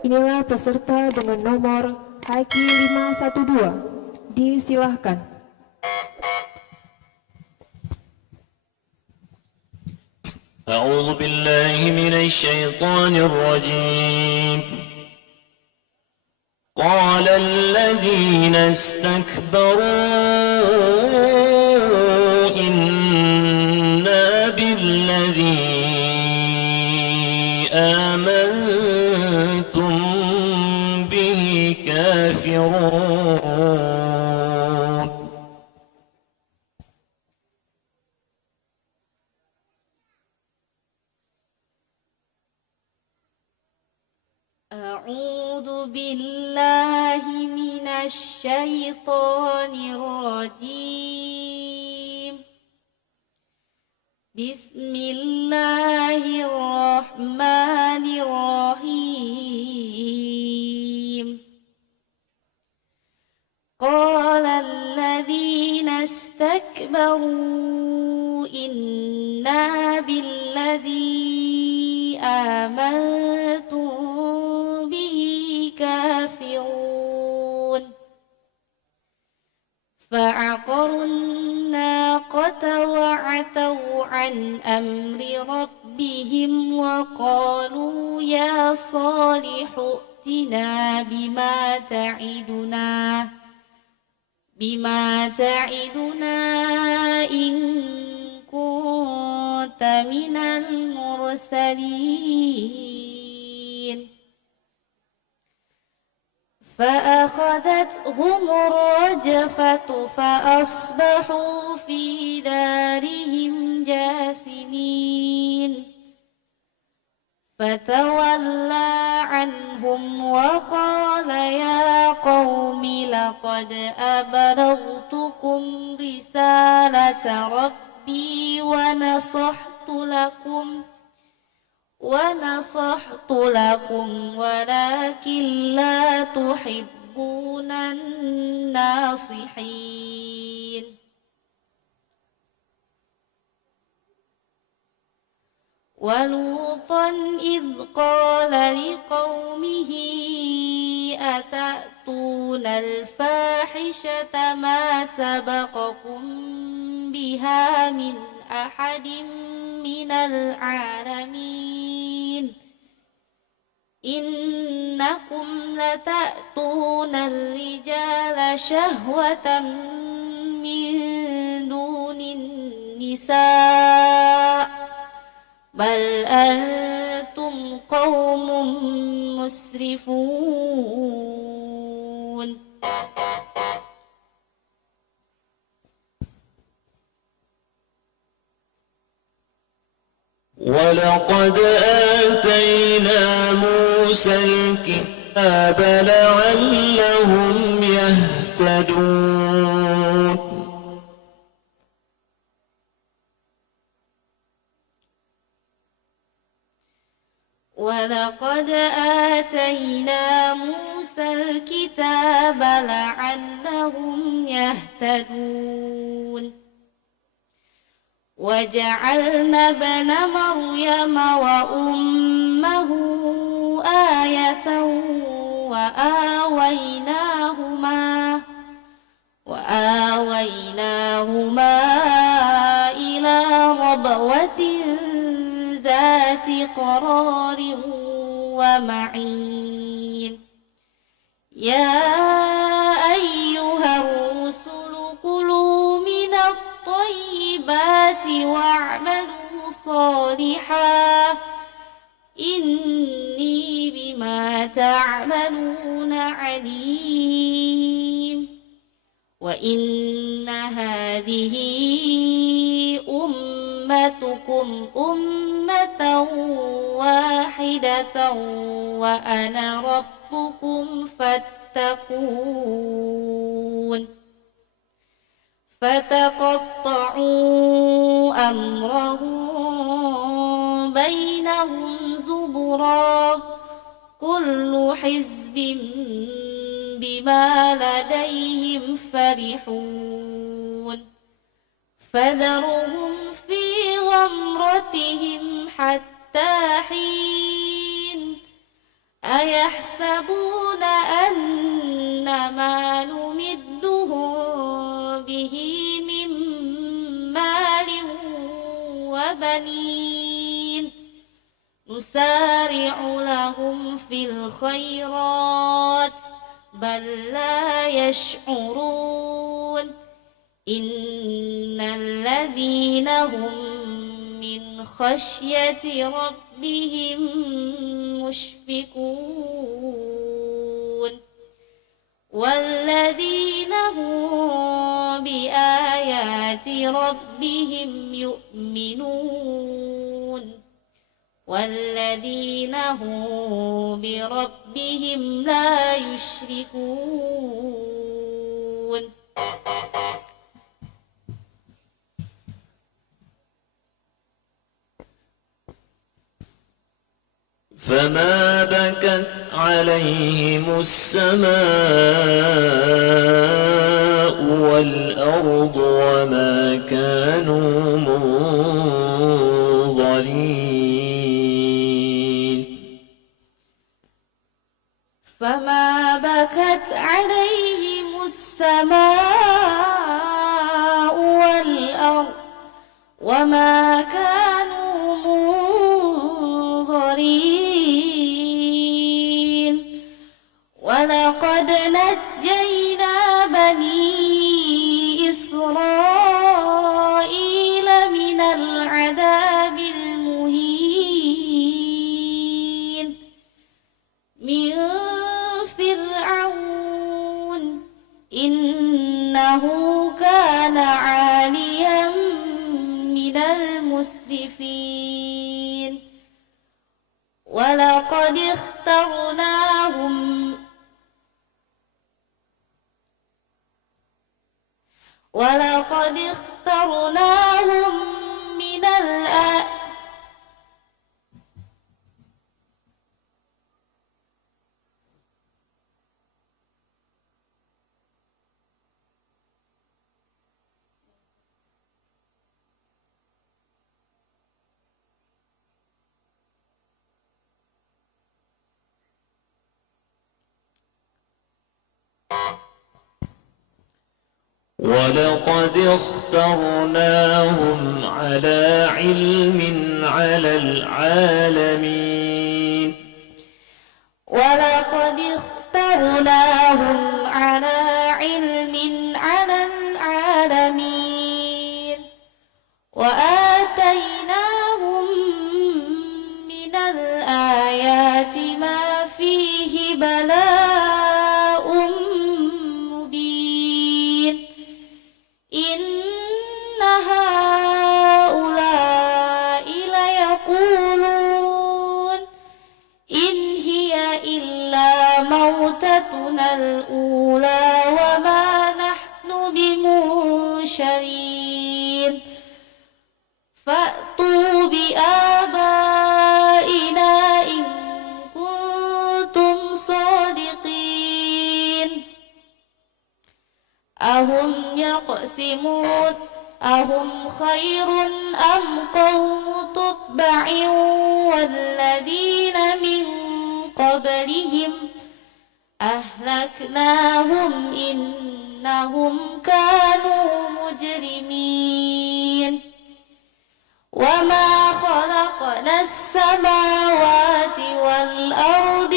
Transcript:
Inilah peserta dengan nomor Haki 512. Disilahkan. أعوذ بالله من الشيطان الرجيم. قال الذين استكبروا إنا بالذي آمنتم به كافرون. أعوذ بالله من الشيطان الرجيم. بسم الله الرحمن الرحيم. قال الذين استكبروا إنا بالذي آمنتم كافرون. فعقروا الناقة وعتوا عن أمر ربهم وقالوا يا صالح ائتنا بما تعدنا إن كنت من المرسلين. فأخذتهم الرجفة فأصبحوا في دارهم جاثمين. فتولى عنهم وقال يا قوم لقد أبلغتكم رسالة ربي ونصحت لكم ولكن لا تحبون الناصحين. ولوطا إذ قال لقومه أتأتون الفاحشة ما سبقكم بها من أحد من العالمين. إنكم لتأتون الرجال شهوة من دون النساء بل أنتم قوم مسرفون. ولقد آتينا موسى الكتاب لعلهم يهتدون. ولقد آتينا موسى الكتاب لعلهم يهتدون. وجعلنا ابن مريم وأمه آية وآويناهما إلى ربوة ذات قرار ومعين. يا أيها الرسل كلوا من الطيبات واعملوا صالحا إني بما تعملون عليم. وإن هذه أمتكم أمة واحدة وأنا ربكم فاتقون. فتقطعوا أمرهم بينهم زبرا كل حزب بما لديهم فرحون. فذرهم في غمرتهم حتى حين أيحسبون أن ما نمدهم به من مال وبنين نسارع لهم في الخيرات بل لا يشعرون إن الذين هم من خشية ربهم مشفقون والذين هم بآيات ربهم يؤمنون والذين هم بربهم لا يشركون فما بكت عليهم السماء والأرض وما كانوا منظرين فما بكت عليهم السماء والأرض وما كانوا منظرين ولقد نجينا بني إسرائيل من العذاب المهين من فرعون إنه كان عاليا من المسرفين ولقد اخترناهم من ولقد اخترناهم على علم على العالمين ولقد اخترناهم على علم على العالمين وآتيناهم من الآيات ما فيه بلاء مبين إن هؤلاء ليقولون إن هي إلا موتتنا الأولى وما نحن بمنشرين فأتوا بآبائنا إن كنتم صادقين أهم يقسمون أهم خير أم قوم تبع والذين من قبلهم أهلكناهم إنهم كانوا مجرمين وما خلقنا السماوات والأرض